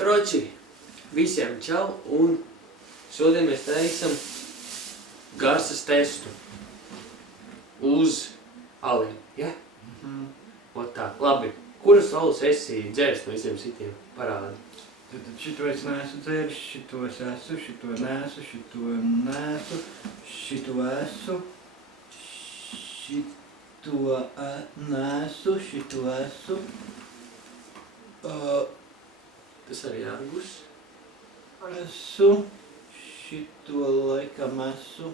Kroči, visiem čau, un šodien mēs taisam garsas testu uz aliem, ja? Ot tā, labi. Kuras alus esi dzēris no visiem citiem? Parādi. Tad šito es neesmu dzēris, šito es esmu, šito nesu, šito nesu, šito esmu, šito nesu, šito esmu. Tas arī Argus. Esmu, šito laikam esmu.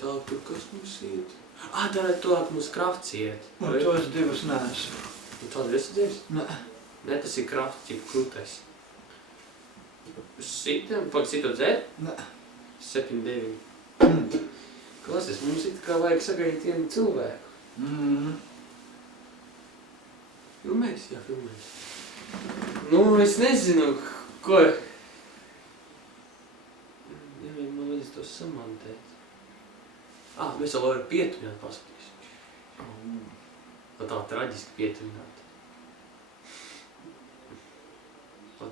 Tā, tur kas mums iet? Tā ir tuvāk mums krafts iet. Un tos divus neesmu. Un tādu esi dzēris? Nē. Ne, tas ir krafts, jeb krūtais. Šitam, šito dzēr? Nē. 7, 9. Klausies, mums it kā vajag sagaidīt vienu cilvēku. Filmēs? Jā, filmēs. Nu, es nezinu, ko... Nevajag, man vajadzēs to samantēt. Mēs vēl varam pietuvināt paskatīsim. Tā traģiski pietuvināt.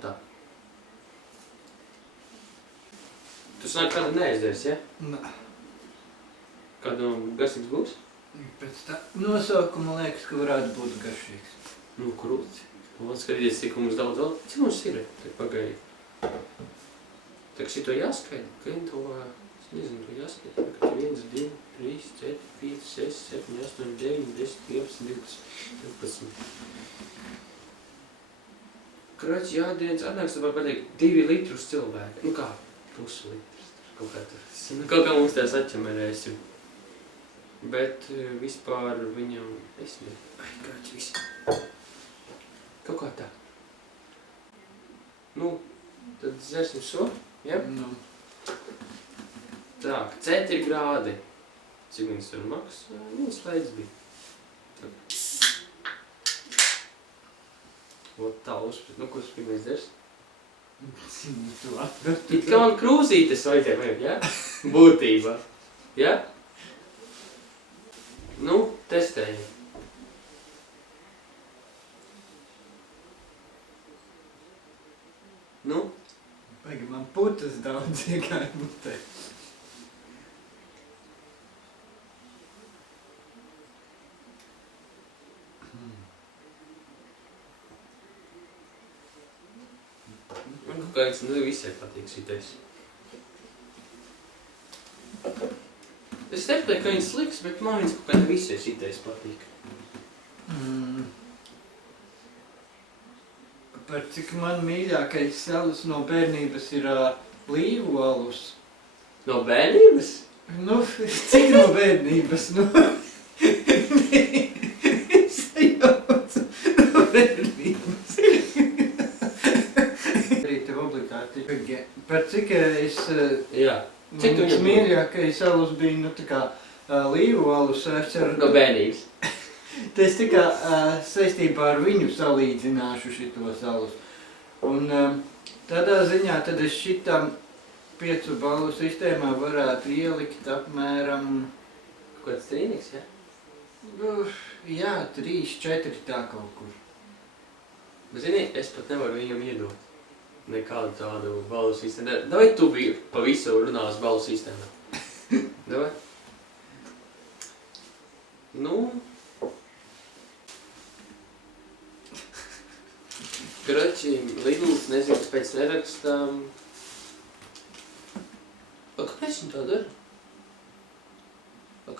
Tā. Tu sanāk kādu neaizderies, ja? Nē. Kādu garšīgs būs? Pēc tā nosaukuma liekas, ka varētu būt garšīgs. Nu, krūts. Skatīties, cik mums daudz vēl. Cik mums ir? Tad pagaidi. Tā kā šito jāskaida, ka to, es nezinu, to jāskaida. Kad 1, 2, 3, 4, 5, 6, 7, 8, 9, 10, 11, 12, 12. Kroči, jādienas atnāks, tā pateikt, 2 litru uz cilvēku. Nu kā, puslitrs. Kaut kā mums tās atķemerēsim. Bet vispār viņam, es nezinu. Kroči, viss. Kaut kā tā. Nu, tad dzersim šo, ja? Nu. Tā, 4 grādi. Cik viņas tur maksā? Viens slēdz bija. Tā. Ot tā uzpret. Nu, kurš pirmais dzers? Tu atver. It kā man krūzītes vajag, ja? Būtībā. Ja? Nu, testējam. Nu? Paigi, man putas daudz iegāja mutē. Man kaut kāds visai patīk šitais. Es nepateiktu, ka viņas sliks, bet man viņas kaut kā visai šitais patīk. Par cik man mīļākais alus no bērnības ir līvu alus. No bērnības? Nu, cik no bērnības? Nu, es sajaucu no bērnības. Arī tev obligāti. Par cik es... Jā. Cik tu Mans viņam mīļākais alus bija, nu, tā kā līvu alus ar... No bērnības? Te es tā kā saistībā ar viņu salīdzināšu šitos alus. Un tādā ziņā tad es šitam 5 balvu sistēmā varētu ielikt apmēram... Kaut kāds trīnīgs, ja? Jā, 3, 4 tā kaut kur. Bet zini, es pat nevaru viņam iedot nekādu tādu balvu sistēmu. Davai tu pa visu runās balvu sistēmā. Davai? Nu... Kroči, Lidls, nezinu, pēc nerakstām... Kāpēc viņi tā dara?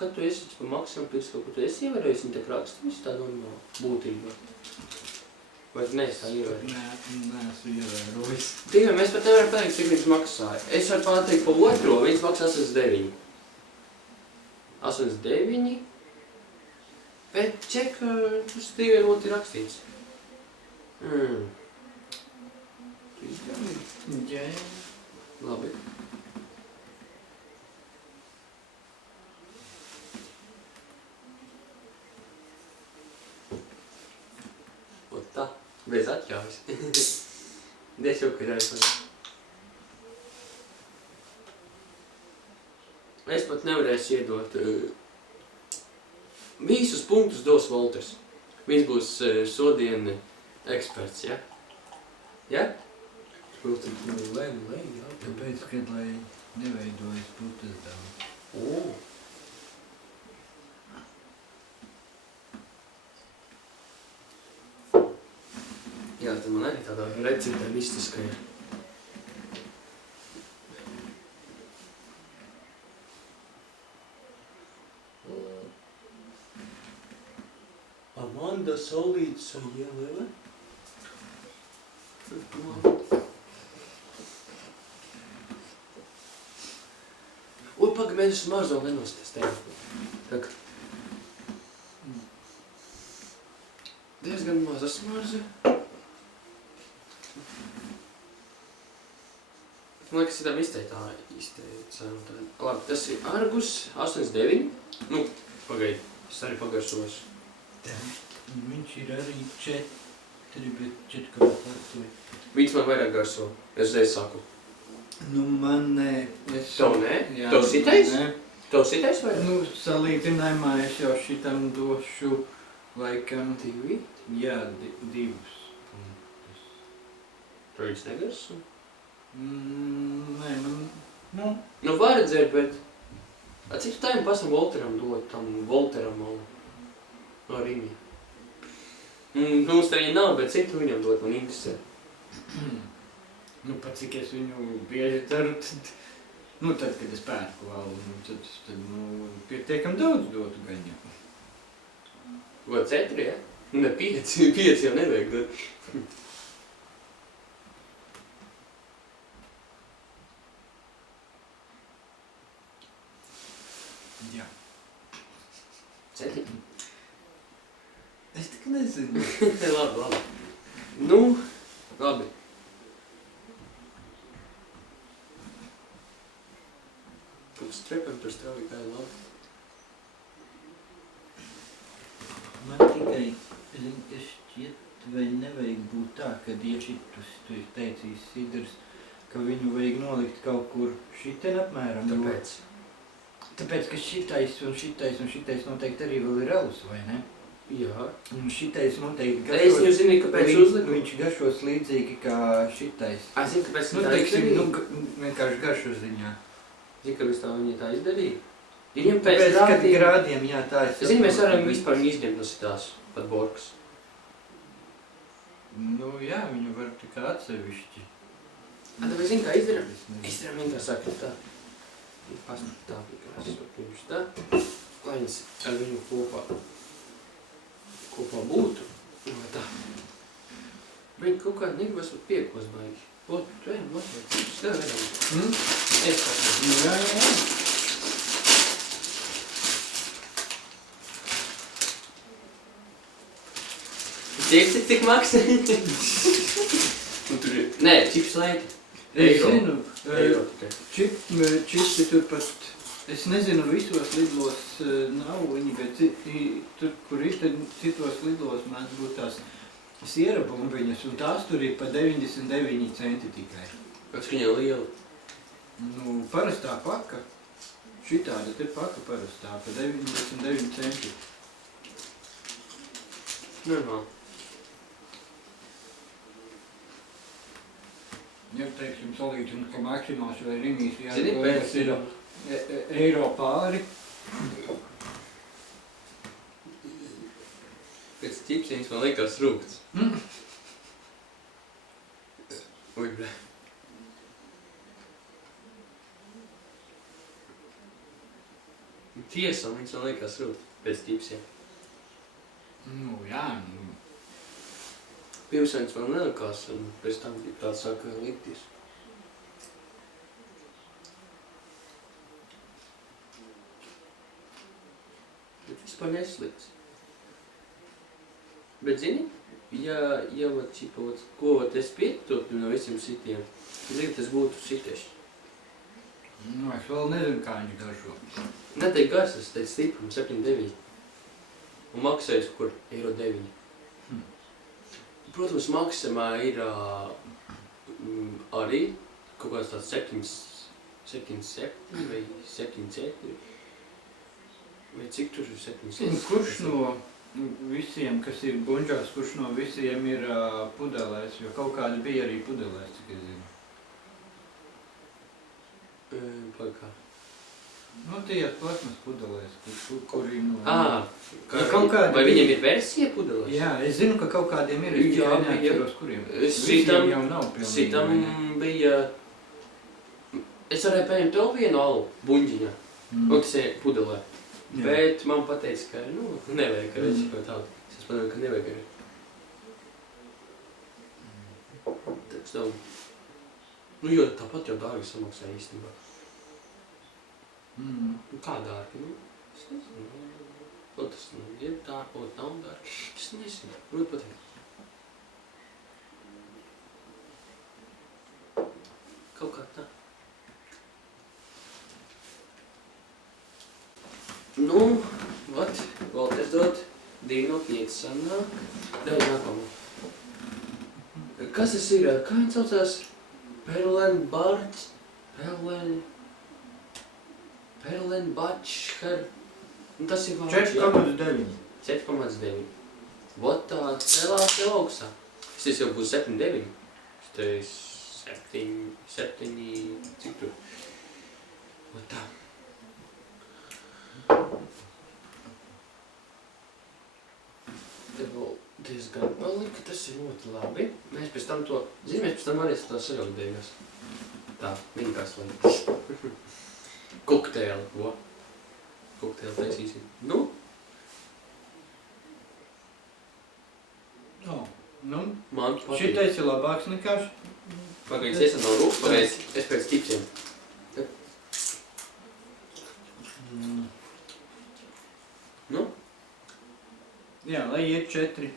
Kad tu esi pa maksājumu pirms kaut ko tu esi ievērojis, viņi tā raksta visu tā normāli būtībā? Vai tu neesi tā ievērojis? Nē, esmu ievērojis. Tikai mēs pat nevaram pateikt, cik viņš maksāja. Es varu pateikt pa otro, viņš maksā 89. 89. Bet ček, tas dīvienot ir rakstīts. Jā. Labi. Ot tā, bez atļaujas. Des jau, kad aizpēc. Es pat nevarēšu iedot. Visus punktus dos Volters. Viņš būs šodien eksperts, ja? Ja? Būtu lēni, jā. Tāpēc, kad lai neveidojas putas daudz. Jā, tad man arī tādā recepte mistiska ir. Amanda Saulītes ielēve. Paga, mēs marzo nenosties tev. Tak. Diezgan maza smarze. Man liekas, ir tā izteicām. Labi, tas ir Argus 8,9. Nu, pagaidi, es arī pagaršošu. Viņš ir arī 4, bet 4,8. Viņš man vairāk garšo, es uzreiz saku. Nu, man nē. Tev nē? Jā, Tev sitais? Nē. Tev sitais vairāk? Nu, salīdzinājumā es jau šitam došu, laikam, 2. Jā, 2 punktus. Tev viņš negaršo? Nē, man, nu. Nu, var dzert, bet... Cik tu tajam pasam Volteram dot, tam Volteram no Rīmija? Mums te viņa nav, bet cik tu viņam dot, man interesē. Nu, pat cik es viņu bieži daru, tad, kad es pērku valdu, tad pietiekam daudz dotu gaņu. Vai 4, ja? Ne, 5 jau nevajag dot. Jā. 7? Es tik nezinu. Labi. Nu, labi. Strepam par strauji kā ir labi. Man tikai, es šķiet, vai nevajag būt tā, kad iešitus, tu ir teicis Sidrs, ka viņu vajag nolikt kaut kur šiten apmēram. Tāpēc? Tāpēc, ka šitais noteikti arī vēl ir alus, vai ne? Jā. Un šitais noteikti garšos... Es jau zinu, kāpēc uzliku. Viņš garšos līdzīgi kā šitais. Es zinu, kāpēc tā izdarīja? Nu, vienkārši garšos ziņā. Zinu, kāpēc viņa tā izdarīja? Viņam pēc grādiem, jā, tā es... Es zinu, mēs varam vispār izņemt no sitās, pat borkas. Nu, jā, viņu var tikai atsevišķi. Tāpēc zinu, kā izdarām? Izdarām vienkārši saka tā. Pastāv tā, vienkārši pirms tā. Lai viņas ar viņu kopā būtu. Tā. Viņi kaut kādi negribas pat piekos baigi. Tu ejam, atvērt. Tev vedam. Es pastāv. Nu, jā. Cik tik maksā? Tur ir... Nē, čips lēti. Es zinu, Eiro tikai. čipi tur pat, es nezinu, visos lidlos nav viņi, bet tur, kur ir, tad citos lidlos mēdz būt tās siera bumbiņas, un tās tur ir pa 99 centi tikai. Kāds viņa liela? Nu, parastā paka. Šitāda te paka parastā, pa 99 centi. Normāli. Ja, teiksim, salīdzinu, ka maksimāls vai Rimīs Zini, pēc ir eiro pāri. Pēc ķipsiņas man likās rūgts. Ui, blē. Tiesam, viņš man likās rūgts pēc ķipsiem. Nu, jā, Pivsains man nelikās, un pēc tam tā saka likties. Bet vispār neslikts. Bet zini, ja ko es pietoptu no visiem sitiem, zini, tas būtu siteši. Nu, es vēl nezinu, kā viņš garšo. Neteik gars, es teicu stiprumu 7,9. Un maksājis, kur eiro 9. Protams, maksimā ir arī kaut kāds tāds 7,7 vai 7,4. Vai cik tur ir 7,7? Kurš no visiem, kas ir bunžās, kurš no visiem ir pudelēs, jo kaut kādi bija arī pudelēs, cik es zinu. Pagā. Nu, tie plasmas pudelēs, kuri no... Kaut kādi vai viņiem ir versija pudelēs? Jā, es zinu, ka kaut kādiem ir, es tikai neatceros, kuriem. Visiem jau nav pilnīgi. Šitam bija... Es varēju paņemt to vienu alu buņģiņā, tas ir pudelē. Jā. Bet man pateica, ka nevajag arī kaut tādu. Es padomāju, ka nevajag arī. Tā es domāju. Jo tāpat jau dārgi samaksā īstenībā. Kā dārgi? Es nezinu. Tas ir dārgi, nav dārgi. Es nezinu. Grūti pateikt. Kaut kā tā. Valters dod 2 no 5 sanāk. Dēļ nākamo. Kas tas ir? Kā viņi saucās? Perlenbačher. Tas ir vārds, 4,9. 4,9. Vot tā celās jau augstā. Šis jau būs 7,9. Šis 7, cik tur? Vot tā. Te vēl diezgan palika, tas ir ļoti labi. Mēs pēc tam to, mēs pēc tam varēsim to sajaukt beigās. Tā, viņa kā slēgt. Kokteili, ko? Kokteili taisīsim. Man patīk. Šitais ir labāks nekā Pagaidzi, es nav rūp, pagaidzi, es pēc ķipsiem. Jā, lai iet 4.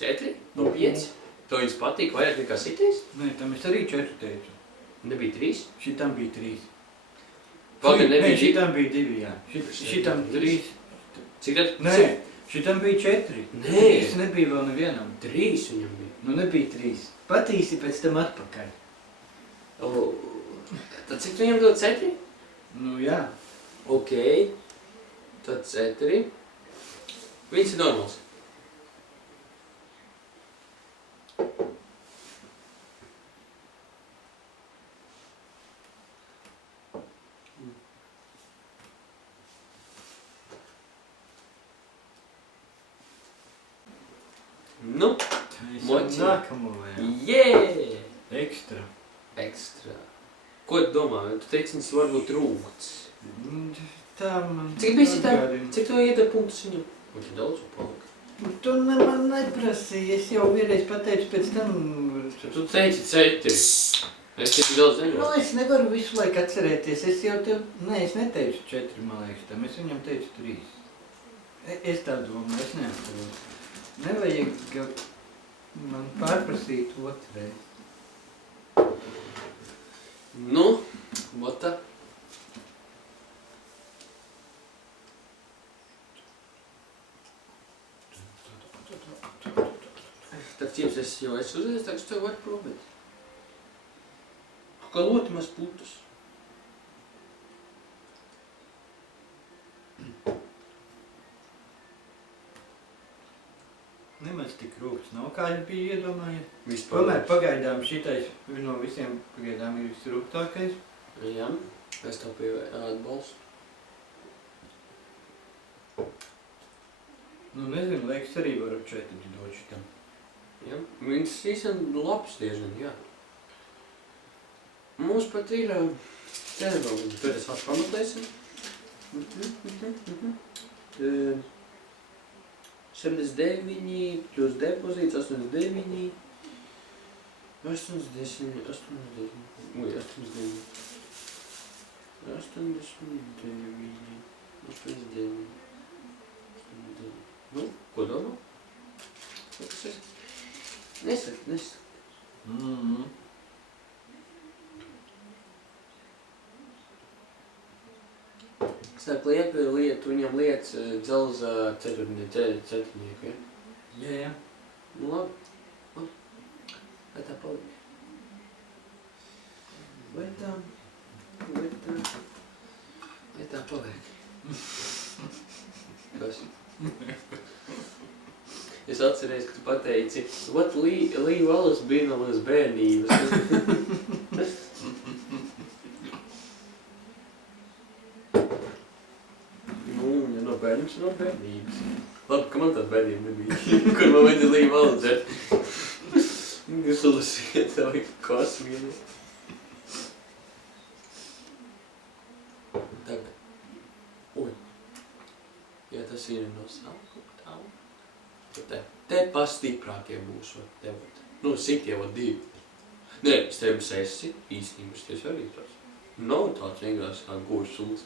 4? No 5? To jums patīk vairāk nekā sitais? Nē, tam es arī 4 teicu. Nebija 3? Šitam bija 3. Pagaid, nebija 2? Nē, šitam bija 2, jā. Šitam 3. Cik tad? Nē, šitam bija 4. Nē. 3 nebija vēl nevienam. 3 viņam bija. Nu nebija 3. Patīsi pēc tam atpakaļ. Tad cik tu viņam dod 4? Nu jā. Ok. Tad 4. Viņš ir normāls. Moči. Nākamo, jā. Jē! Ekstra. Ekstra. Ko tu domā? Tu teici, viņš var būt rūgts. Tā man... Cik bija tā? Cik tu iedara punktus viņam? Viņš ir daudz palika. Tu man neprasīji, es jau vienreiz pateicu pēc tam... Tu teici 4. Es teicu daudz neņot. Nu, es nevaru visu laiku atcerēties, es jau tev... Nē, es neteicu 4, man liekas tam, es viņam teicu 3. Es tā domāju, es neatceros. Nevajag man pārprasīt otrreiz. Vot tā. Tak ķips es jau esmu uzreiz, tak es tev varu probēt. Kā ļoti maz putus. Nemaz tik rūgts nav, kā es biju iedomājies. Vispār. Tomēr pagaidām šitais no visiem pagaidām ir visrūgtākais. Jā, es tev pie atbalstu. Nu, nezinu, liekas arī varu 4 dot šitam. Jā, viņš īstenībā labs diezgan, jā. Mums pat ir cerebrāli, pēc vārds pamatēsim. 79 plus depozīts, 89, 89, 89. Ko domā? Nesakt. Sāk lietu, viņam liec dzelza ceturnieku, ja? Jā. Nu labi. Vai tā paliek? Vai tā paliek? Kas? Es atceries, ka tu pateici, what Lee Wallace bija no manas bērnības. Nu, ja no bērnības, no bērnības. Labi, ka man tāda bērnība nebija. Kur man vajadzēja Lee Wallace dzert. Jūs ulasījiet savu kosmienu. Tagad. Ui. Ja tas ir no sākuma. Te pastiprākie būs, tevat. Nu, sitie, divi. Nē, es tevi sesi, īstenības ties arī tas. Nav tāds vienkārši kā gūs sūds.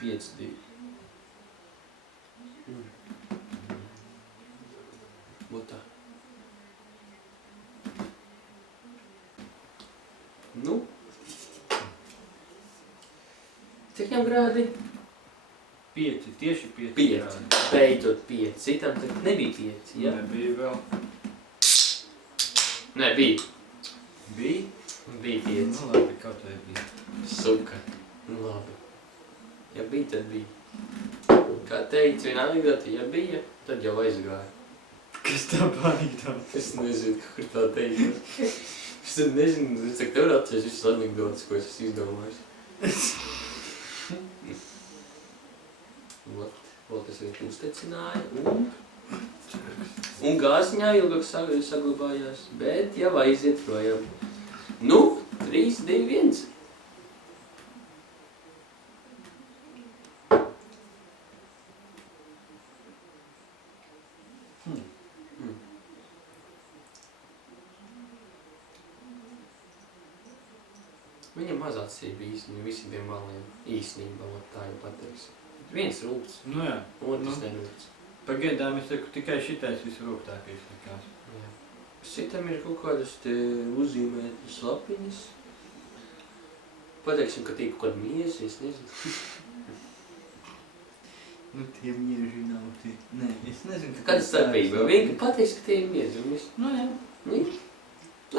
Pieci, divi. Votā. Nu. Cik jau grādi? 5, tieši 5. 5. Beidzot 5. Citam tagad nebija 5, ja? Nebija vēl. Nē, bija. Bija? Bija 5. Nu labi, kaut vai bija. Suka. Nu labi. Ja bija, tad bija. Kā teica viena anekdota, ja bija, tad jau aizgāja. Kas tā anekdota? Es nezinu, kur tā teica. Es tad nezinu, es tev tev atceries visas anekdotas, ko es esmu izdomājis. Vēl tas arī uztecināja un gāziņā ilgāk saglabājās, bet jau aiziet projām. Nu, 3, 2, 1. Viņam maz atsība īstenībā, visi tiem baliem īstenībā, tā jau pateiks. Viens rūgts, Nu jā. otrs nerūgts. Pagaidām es saku, tikai šitais visrūgtākais likās. Jā. Šitam ir kaut kādas te uzzīmētas lapiņas. Pateiksim, ka tie kaut kādi miezi, es nezinu. Nu tie mieži nav tie. Nē, es nezinu, Kāda starpība? Vienkārši pateiks, ka tie ir miezi un viss. Nu jā. Nu,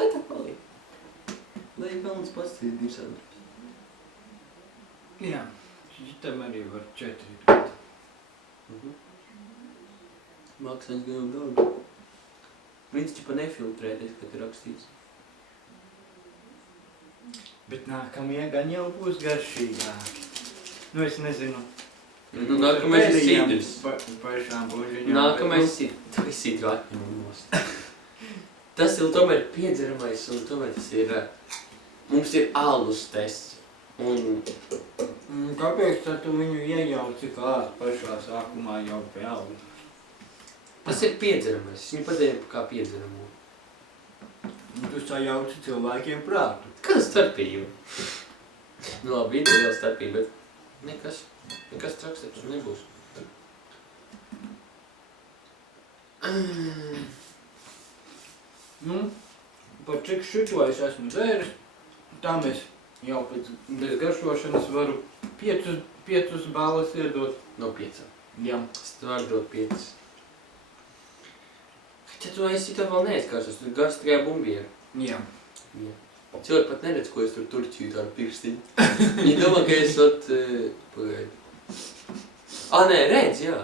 lai tā paliek. Lai pelns pats ir 2 sadarbs. Jā. Šitam arī var 4. Mākslinieks gan jau daudz. Viņš ķipa nefiltrēties, kad ir rakstīts. Bet nākamie gan jau būs garšīgāki. Nu es nezinu. Nu, nākamais ir sidrs. Pašām buļģiņām. Nākamais ir, tu esi sidru atņemam nost. Tas ir tomēr piedzeramais un tomēr tas ir, mums ir alus tests. Un Kāpēc tad tu viņu iejauci klāt pašā sākumā jau pie alus? tas ir piedzeramais, es viņu padēju kā piedzeramo. Tu sajauci cilvēkiem prātu. Kāda starpība? Nu labi, ir liela starpība, bet nekas traks taču nebūs. Nu, par cik šito es esmu dzēris, tam es jau pēc garšošanas varu 5 balles iedot. No 5. Jā. Es tev varu dot 5. Ja tu esi tev vēl neaizkāršos, tu gars tikai bumbieru. Jā. Jā. Cilvēki pat neredz, ko es tur turķīju tādu pirkstiņu. Viņi domā, ka es pagaidi. Nē, redz, jā.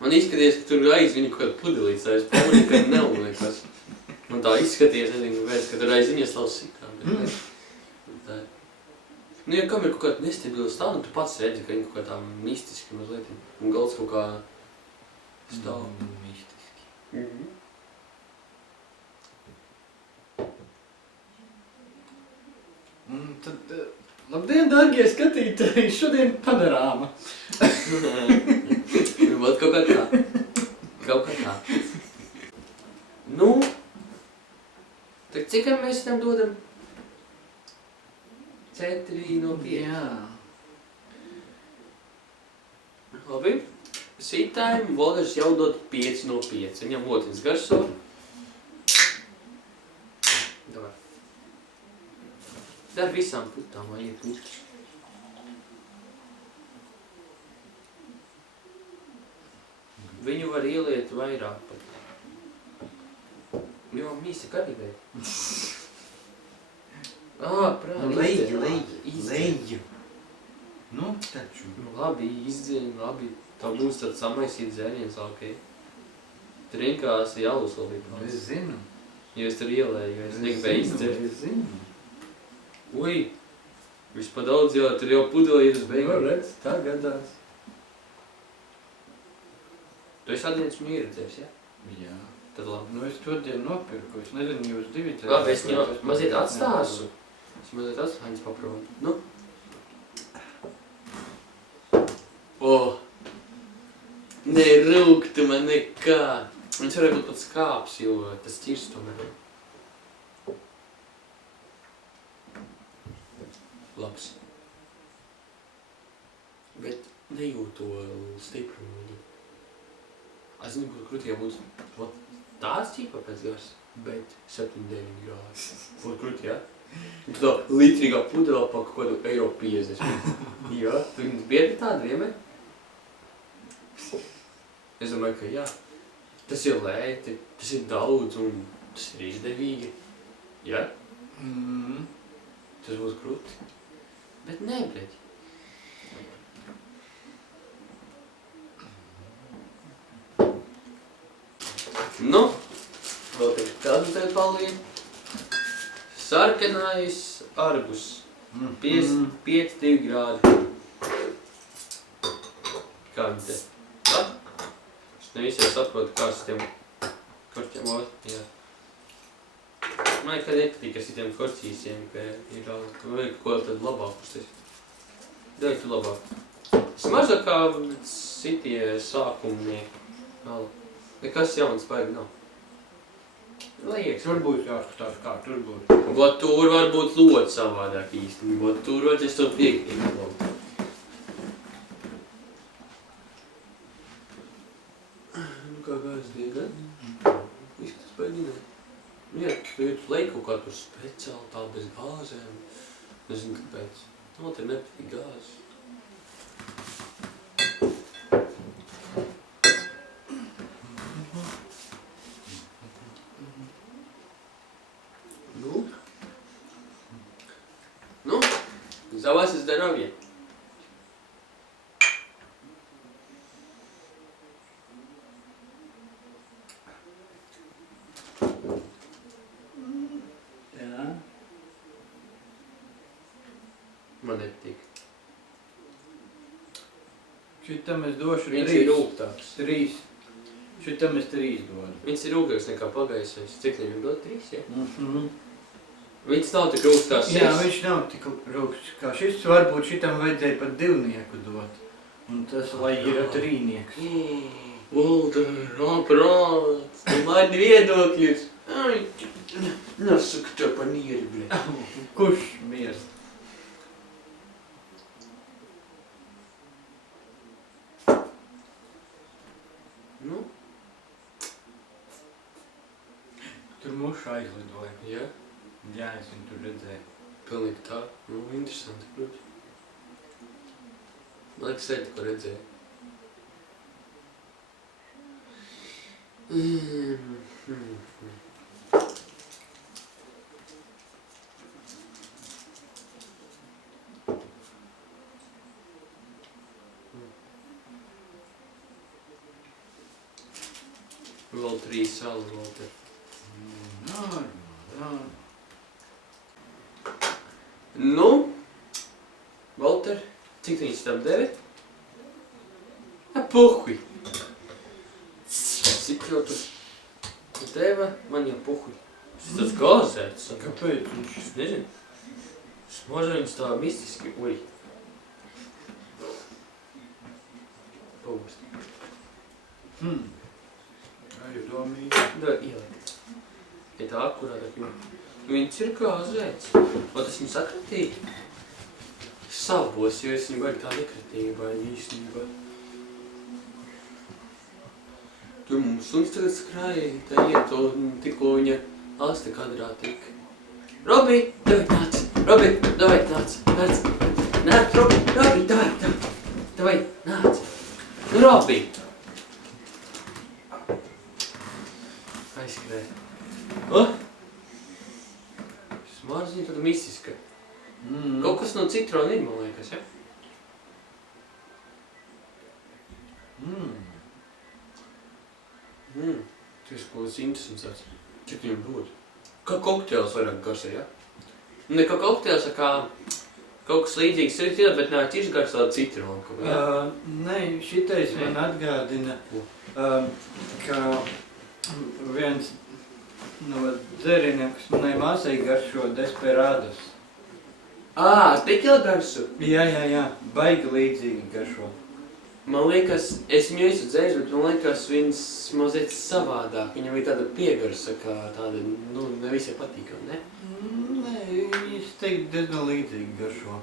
Man izskaties, ka tur aiz viņu kaut kāda pudelīts, aiz pauni, ka nav nekas. Man tā izskaties, nezinu, redz, ka tur aiz viņas lauz sitām. Tā. Nu, ja kam ir kaut kāda nestabila stāv, tu pats redzi, ka viņi kaut kā tā mistiski mazliet. Un galds kaut kā stāv. Mistiski. Tad, labdien, dārgie skatītāji, šodien panorāma. Vat kaut kā tā. Kaut kā tā. Nu, tad cikam mēs tam dodam? 4 no 5. Jā. Labi. Sitājiem Volgars jau dod 5 no 5. Viņam otrs garso. Davai. Dar visām putām, lai ir putas. Viņu var ieliet vairāk pat. Jo, mīsa karībai. Prāt, leju. Nu, taču. Nu, labi, izdzēni, labi. Tā būs tad samaisīt dzēniens, ok. Trinkās jālus vēl bija pats. Es zinu. Jo es tur ielēju, jo es negribēju izdzert. Es zinu. Ui, viņš pa daudz jau, tur jau pudeli ir uz beigām. Redz, tā gadās. Tu esi atdienas mīri dzērs, ja? Jā. Tad labi. Nu, es to dienu nopirku, es nezinu, jūs divi dzērs. Labi, es jau mazliet atstāšu. Es mazliet atstāšu, viņas paprobu. Nu? Nerūk tu man nekā. Viņš varēja būt pat skāps, jo tas ķirs tomēr. Labs. Bet nejūt to stiprumu viņu. Es zinu, ka krutī jau būtu tāds ķīpa pēc gars, bet 7-9 grādi. Būtu krutī, ja? Tu tā litrīgā pudelā pa kaut kādu €50. Jā, tu viņas biedri tādi vienmēr? Es domāju, ka jā. Tas ir lēti, tas ir daudz un tas ir izdevīgi. Ja? Tas būs krūti. Bet nē, bļeķi. Nu, vēl tev tādu tev palīdz. Sarkanājis argus. 5,2 grādi. Kā viņi te? Es nevisai saprotu, kā es tiem korķiem ot. Jā. Man nekad nepatīk ar šitiem korķīsiem, ka ir vajag ko tad labāk uztaisīt. Dēļ tu labāk. Smaržā kā šitie sākumnieki. Nekas jauns baigi nav. Liekas. Tur būs jāskatās, kā tur būs. Vat tur var būt ļoti savādāk īsti. Vat tur var es to piekrītu. Nu kā gājas diegad? Izskatās baigi ne. Nu jā, tu iet lej kaut kā tur speciāli tā bez gāzēm. Nezinu kāpēc. Nu, te nepatīk gāzes. За вас и здоровья. Jā. Man nepatīk. Šitam es došu Viņš ir rūgtāks. 3. Šitam es 3 dodu. Viņš ir rūgāks nekā pagaisais. Cik viņam dod 3, ja? Viņš nav tik rūgs kā šis. Jā, viņš nav tik rūgs kā šis. Varbūt šitam vajadzēja pat 2 dot. Un tas, lai ir 3. Valder, aprāt, tu mani viedokļus. Ai, nesaka tev pa nieri, bļē. Kurš miers? Nu? Tur muša aizlidoja. Jā? Jā, es viņu tur redzēju. Pilnīgi tā. Nu, interesanti, protams. Man liekas, arī ko redzēju. Vēl 3 salas, Valter. Nu, Valter, cik viņas tam deva? Puhuj! Cik jau tu deva, man jau puhuj. Šis tāds gāzēts. Kāpēc viņš? Es nezinu. Smarža viņas tā mistiski, ui. Pūst. Aizdomīgi. Da, ielikt. Ja tā akurātāk, jo viņš ir gāzēts. Vai tas viņu sakratīja? Salbos, jo es viņu baigi tā nekratīju, baigi īstenībā. Tur mums suns tagad skrāja, tā iet to tikko viņa asta kadrā tik. Robi, davai nāc! Robi, davai nāc! Nāc, Robi, davai, nāc! Nu, Robi! Aizskrēja. Smarziņa tāda mistiska. Kaut kas no citrona ir, man liekas, ja? Tas ir kaut kas interesants. Cik viņam būtu? Kā kokteils vairāk garšai, ja? Ne kā kokteils, kā kaut kas līdzīgs ir, bet nē, tieši garš tāda citrona. Nē, šitais man atgādina, ka viens no dzeriņiem, kas manai māsai garšo Desperados. Tekila garšu? Jā, baigi līdzīgi garšo. Man liekas, es viņu esmu dzēris, bet man liekas, viņas mazliet savādāk. Viņam ir tāda piegarsa, kā tāda, ne visai patīkama, ne? Nē, viņas teikt diezgan līdzīgi garšo.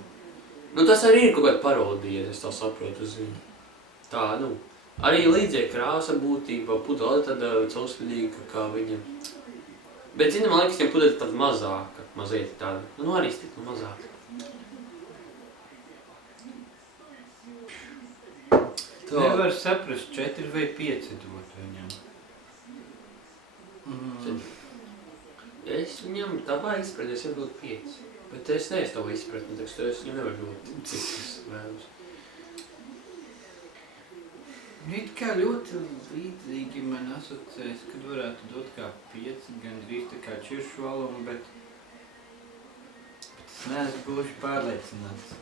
Tas arī ir kaut kāda parodija, es tā saprotu uz viņu. Tā, arī līdzīga krāsa būtība, pudele tāda caurspīdīga kā viņa. Bet, man liekas, viņam pudele tāda mazāka, mazliet tāda. Arī stik, mazāka. Nevar saprast, 4 vai 5 dot viņam. Es viņam tāpā izpratni, es varu dot 5. Bet es neesmu tavu izpratni, tā ka es viņam nevaru dot citus vēlus. It kā ļoti līdzīgi man asociēs, kad varētu dot kā 5, gandrīz tā kā čiršu valumu, bet es neesmu gluži pārliecināts.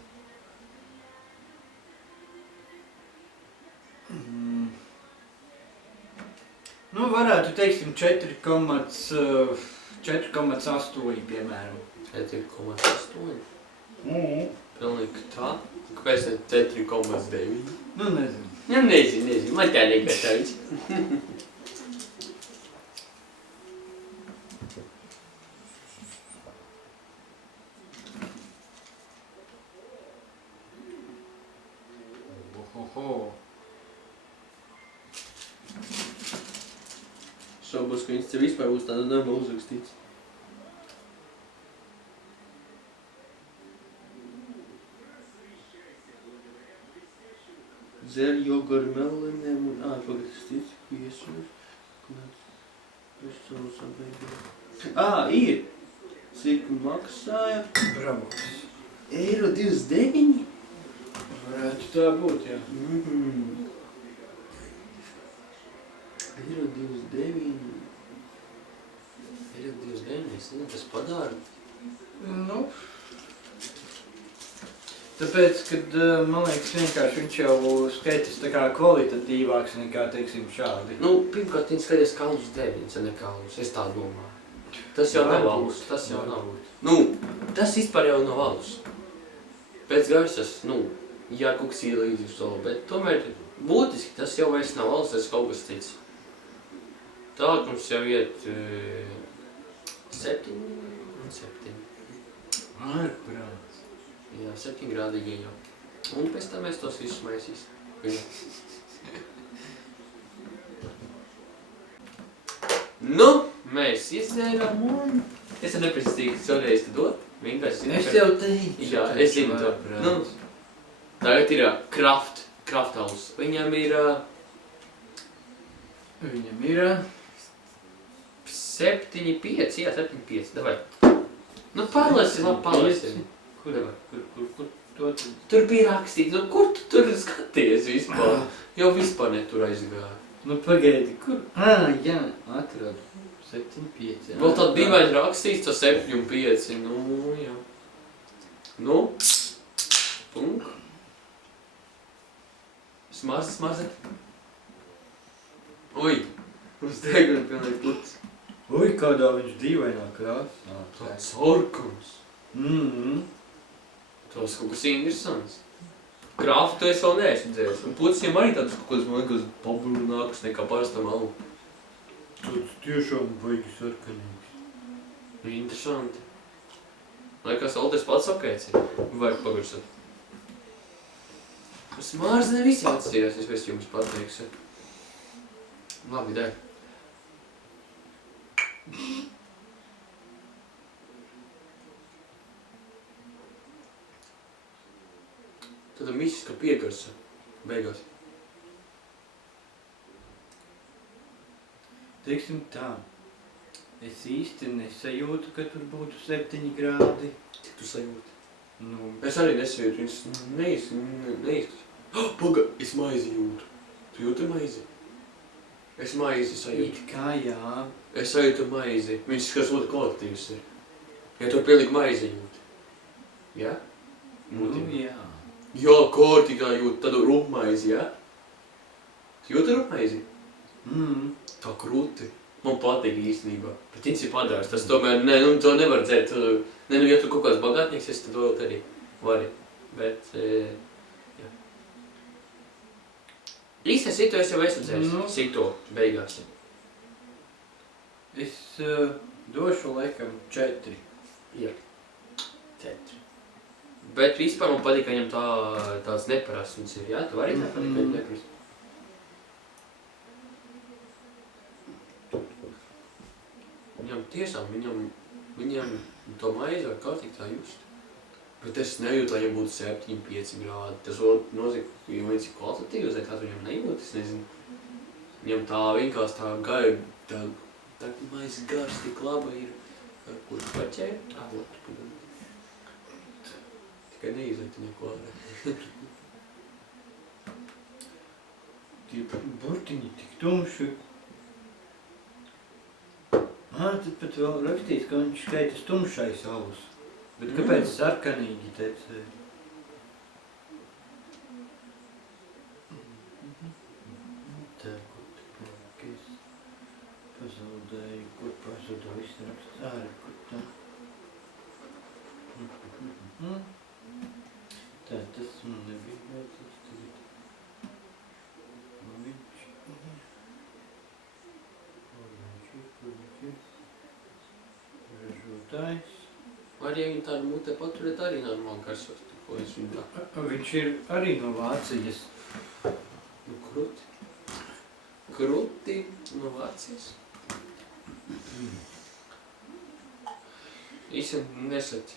Varētu, teiksim, 4,8, piemēram. 4,8? Pilnīgi tā. Kāpēc ne 4,9? Nezinu. Nezinu. Man tā negatavs. Šaubos, ka viņas te vispār būs tāda nama uzrakstīts. Zer, joguri, meleniem un... Pagatīstīts, piesūs. Ir. Cik maksāja? Bravoks. €29? Varētu tā būt, jā. €29. Es nezinu, tas padara. Tāpēc, kad, man liekas, vienkārši viņš jau skaitas tā kā kvalitatīvāks nekā, teiksim, šādi. Pirmkārt, viņi skaties kalus 9, ne kalus, es tā domāju. Tas jau nav valus, tas jau nav. Tas vispār jau nav valus. Pēc garsas, jā, kaut kas ielīdzīgs to, bet tomēr būtiski tas jau vairs nav valus, tas kaut kas cits. Tālāk mums jau iet 7. Ārprāts. Jā, 7 grādīgi jau. Un pēc tam mēs tos visus maisīs. Mēs izdzērām un... Es jau neprasīju, kas vēlreiz te dot. Vienkārši Es jau teicu. Jā, es zinu to. Tagad ir Krafthaus. Viņam ir... 7,5, jā, 7,5, davai. Pārlasi, labi, pārlasi. Kur? Tur bija rakstīts, kur tu tur skaties vispār? Jau vispār netur aizgāja. Pagaidi, kur? Jā, atradu. 7,5. Vēl tāda dīvaini rakstīts, tas 7,5, jā. Punk. Smarzet. Ui, uz deguna pilnīgi puts. Ui, kādā viņš dīvainā krāsā. Tāds sarkans. Tas kaut kas interesants. Krāfu tu es vēl neesmu dzēris. Un puciem arī tādas kaut kādas, man liekas, pabrūnākas nekā parasta malu. Tāds tiešām baigi sarkanīgs. Interesanti. Liekas, vēl tas pats okēts ir. Vajag pagarsot. Smārzi ne visi atstījās, es pēc jums pateikšu. Labi, dēļ. Tāda mistiska piegarsa beigās. Teiksim tā, Es īsti nesajūtu, ka tur būtu 7 grādi. Cik tu sajūti? Nu, Es arī nesajūtu, viņas neizskatās. Oh, paga, es maizi jūtu. Tu jūti maizi? Es maizi sajūtu. it kā jā. Es sajūtu maizi. Viņas skatās ļoti kvalitatīvas ir. Ja tu pilnīgi maizi jūti. Ja? Nu, jā. Jā, kārtīgā jūt, tad rupmaizi, ja? Tu jūti rupmaizi? Tā krūti. Man patīk īstenībā. Bet viņš ir padārs. Tas tomēr, to nevar dzert. Ja tu kaut kāds bagātnieks esi, tad to arī vari. Bet, jā. Īstais sito es jau esmu dzēris. Nu. Sito beigās. Es došu laikam 4. Jā. 4. Bet vispār man patīk, ka viņam tāds neparasums ir, jā? Tu vari tā patīk, ka viņam neparasums? Viņam tiešām, viņam to maizi var kārtīgi tā just. Bet es nejūtu, lai viņam būtu 7-5 grādi. Tas nozīmē, ka viņš ir kvalitatīvs, vai kāds viņam nejūt, es nezinu. Viņam tā vienkārši tā gaļa, tā maizi garš tik laba ir. Kur tu paķēri? Lotu padomā. Tikai neizvērti neko ārā. Tie burtiņi tik tumši. Tad pat vēl rakstīts, ka viņš skaitas tumšais alus. Bet kāpēc sarkanīgi tecēja? Tā, kur te paliek, es pazaudēju, kur pazudu viss raksts ārā, kur tā. Tā, tas man nebija vajadzīgs tagad. Viņš ir. Ražotājs. Arī, ja viņi tādu mutē paturēt, arī normāli garšos, ko es viņu tā. Viņš ir arī no Vācijas. Nu, kruti. Kruti no Vācijas. Īsti nesat.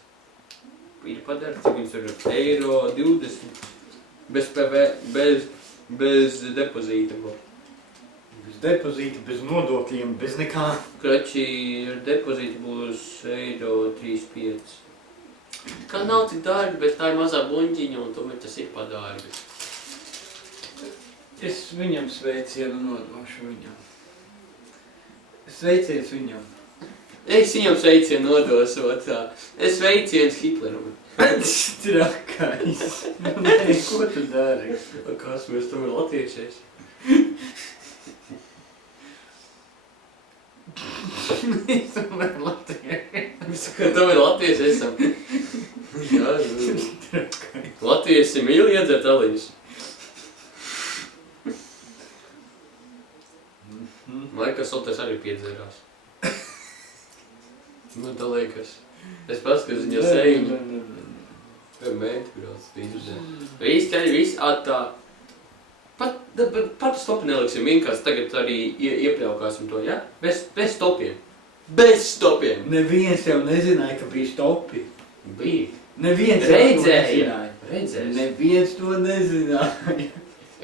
Ir padarts, viņus ir €20. Bez PV, bez depozīta. Bez depozīta, bez nodokļiem, bez nekā. Krači ar depozītu būs €3,5. Kā nav tik dārgi, bet tā ir mazā buņģiņa un tomēr tas ir padārgi. Es viņam sveicienu nodošu viņam. Sveiciens viņam. Es viņam sveicienu nodošu, tā. Es sveicienu Hitleram. Trakais. Nē, ko tu dari? Kas mēs tomēr latviešies? Mēs tomēr latvieši. Mēs tomēr latvieši esam. Jā, latvieši mīl iedzert aliņus. Laikas Solters arī piedzērās. Nu, tā liekas. Es paskatās viņa sēņu. Menti brauc, viss ķēļi, viss attā. Pat stopi neliksim, vienkārši tagad arī iepļaukāsim to, ja? Bez stopiem. Bez stopiem! Neviens jau nezināja, ka bija stopi. Bija. Neviens Redzēja. Redzēs. Neviens to nezināja.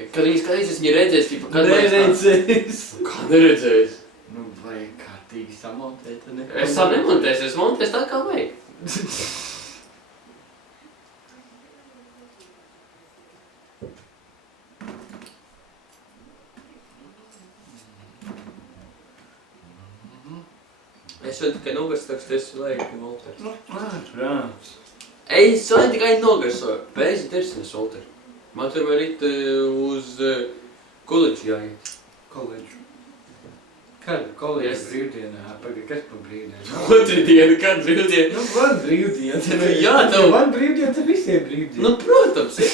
Kad viņi skatīs, viņi redzēs, tipa, kad mēs tā... Neredzēs. Kā neredzēs? Nu, vajag kārtīgi samontēt. Es tā nemontēšu, es montēšu tā kā vajag. Es jau tikai nogarstoju, es vajag Volteru. Nu, prāts. Es jau tikai nogarstoju, bez dersinas Volteru. Man tomēr ir uz koledžu jāiet. Koledžu. Kad koledžu Yes. brīvdienā? Pagaid, kas pa brīvdienā? Otrdiena, kad brīvdiena? Nu, man brīvdiena. Nu, jā, tev. Man brīvdiena, tad visiem brīvdiena. Nu, protams, ir.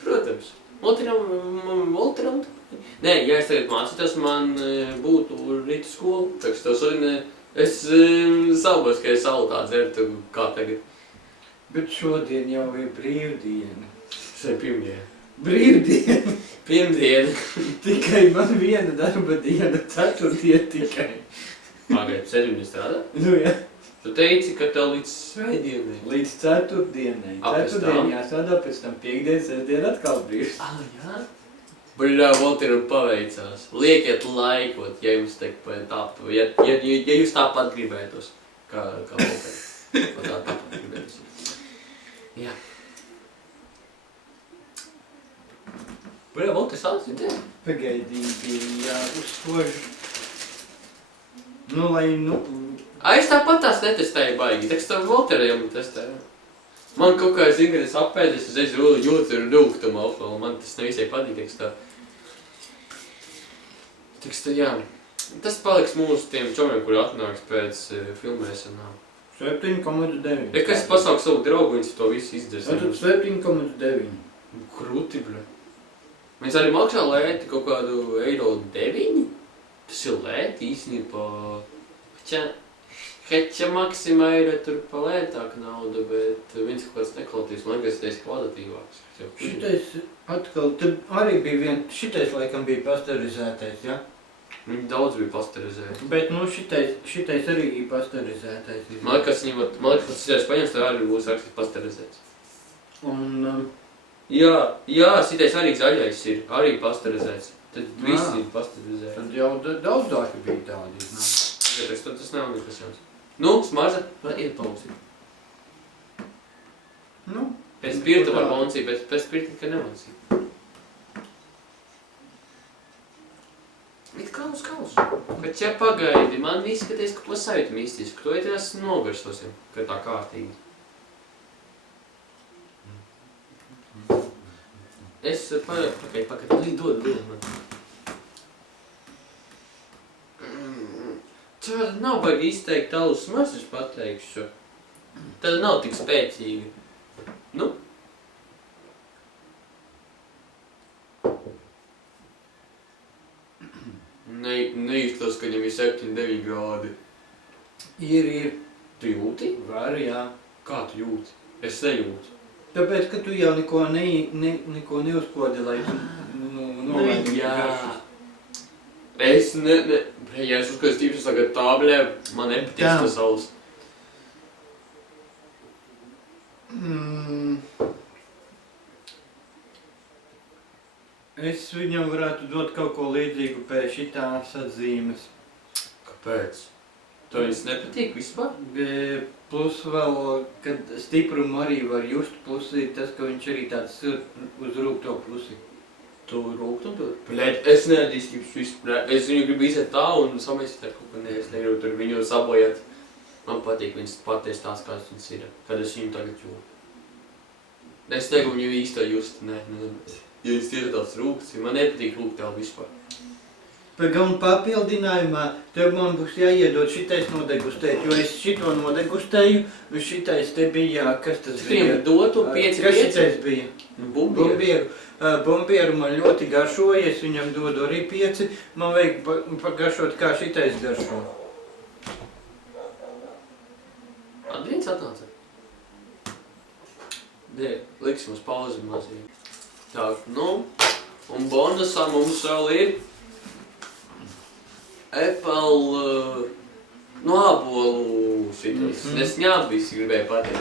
Protams. Volteram. Nē, ja es tagad mācītos, man būtu rīta skola. Tā kā tev šodien es saubos, ka es salu tā dzertu kā tagad. Bet šodien jau ir brīvdiena. Šeit pirmdiena. Brīvdiena. Pirmdiena. Tikai man viena darba diena, ceturtdiena tikai. Pagaid, sēdumi strādā? Nu, jā. Tu teici, ka tev līdz svētdienai. Līdz ceturtdienai. Pēc tam? Ceturtdien jāstrādā, pēc tam piekdien, sestdien atkal brīvs. Jā? Bļā, Volteram paveicās. Liekiet laikot, ja jums ja jūs tāpat gribētos, kā Volteram. Tāpat gribētos. Jā. Bļā, Volters atsitē? Pagaidīgi, jā, uzkožu. Nu, lai, Es tāpat tās netestēju baigi, tā kā Voltera jau testēju. Man kaut kā, zinu, kad es apēdis, es jūtu rūgtumu alkoholu, man tas nevisai patīk, jā. Tas paliks mūsu tiem čomiem, kuri atnāks pēc filmēšanām. 7,9. Ja kas pasauks savu draugu, viņš to visu izdzers. Tad 7,9. Krūti, bļa. Mēs arī maksā lēti kaut kādu €9. Tas ir lēti īstenībā. Heča maksima ir tur pa lētāk nauda, bet viens kaut kāds nekvalitīvs, man liekas, tas kvalitatīvāks. Šitais atkal, tad arī bija šitais laikam bija pasteurizētais, ja? Daudz bija pasteurizēti. Bet, šitais arī bija pasteurizētais. Man liekas, tas šitais paņems, tad arī būs rakstīt pasteurizēts. Un... Jā, šitais arī zaļais ir, arī pasteurizēts. Tad viss ir pasteurizēts. Tad jau daudz dāki bija tādi. Tas nav nekas jauns. Nu, smarža, iet pausi. Nu, Pēc spirta var monsī, bet pēc spirta nekad nemonsī. It kā uz kausu. Bet ja pagaidi, man izskaties, ka to sajūtu mistisku. To ir tās nogarstosim, ka tā kārtīgi. Es pagaidi, dod man. Tāda nav baigi izteikt alus smaržas, pateikšu. Tāda nav tik spēcīga. Nu? Neizskatās, ka viņam ir 7-9 grādi. Ir. Tu jūti? Var, jā. Kā tu jūti? Es nejūtu. Tāpēc, ka tu jau neko neuzkodi, lai tu nolaidi garšas. Ja es uzskatu stīpšas tagad tābļē, man nepatīk tas alus. Es viņam varētu dot kaut ko līdzīgu pēc šitās atzīmes. Kāpēc? To viņas nepatīk vispār? Plus vēl, kad stiprumu arī var just, plus ir tas, ka viņš arī tāds uz rūgto pusi. Tu rūgtumu? Bļēt, es neadīšu ķips vispār. Es viņu gribu iziet tā un samēst ar kaut ko es negribu tur viņu sabojāt. Man patīk viņas pateikt tās, kāds viņas ir, kad es viņu tagad jūtu. Es negribu viņu īsto just, Ja es tieši tāds rūgts, man nepatīk rūgt tev vispār. Un papildinājumā tev man būs jāiedod šitais nodegustēt, jo es šito nodegustēju, un šitais te bija, kas tas bija? Viņam dotu 5-5? Kas šitais bija? Bumbieru. Bumbieru man ļoti garšoja, es viņam dodu arī 5, man vajag pagaršot, kā šitais garšo. Viens atnāca. Liksim uz pauzi mazīgi. Tā, nu, un bonusā mums vēl ir Apple, ābolu šitais. Es ņābisi gribēju pateikt.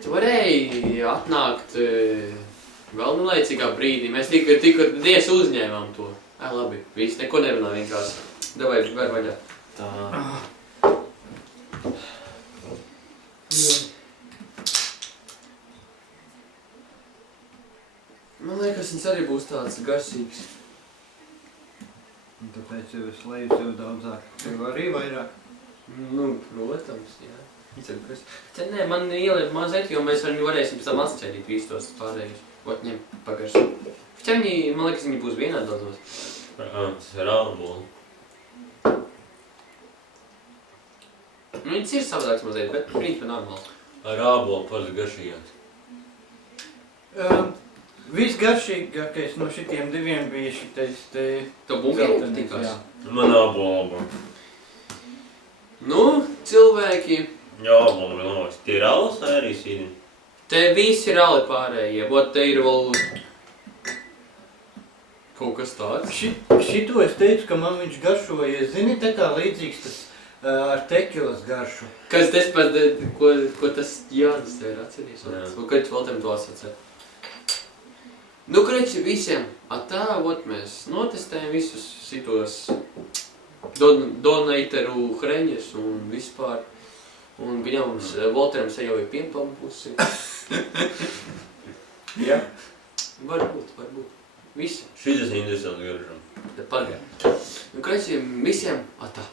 Tu varēji atnākt vēl nelaicīgā brīdī. Mēs tikko dies uzņēmām to. Labi, viss, neko nerunā vienkārši. Davai, var vaļā. Tā. Man liekas, viņš arī būs tāds garšīgs. Un tāpēc jau es leju sev daudzāk. Tev arī vairāk? Nu, protams, jā. Nē, man ieliek mazliet, jo mēs viņu varēsim pēc tam atšķērīt visus tos pārējus. Ņem pagaršu. Man liekas, viņi būs vienādi daudzos. Tas ir ābolu. Viņas ir savādāks mazliet, bet principā normāls. Ar ābolu parasti garšīgāks. Visgaršīgākais no šitiem diviem bija šitais te... To bumbieru patīkās? Man ābolu. Nu, cilvēki... Jā, ābolu vēl novāks. Tie ir alas vai arī sīni? Te visi ir ali pārējie, bot te ir vēl... kaut kas tāds. Šito es teicu, ka man viņš garšoja, zini, tā kā līdzīgs tas ar tekilas garšu. Kas tas pat, ko tas Jānis te ir atcerīs? Ko kad vēl tam to asociē? Nu, kreči visiem, tā, ot, mēs notestējam visus šitos donateru hreņus un vispār. Un viņam, Volteram jau ir pienpampusi. Jā. Varbūt. Visi. Šitas interesants garšam. Tad pagaid. Nu, kreči visiem, tā.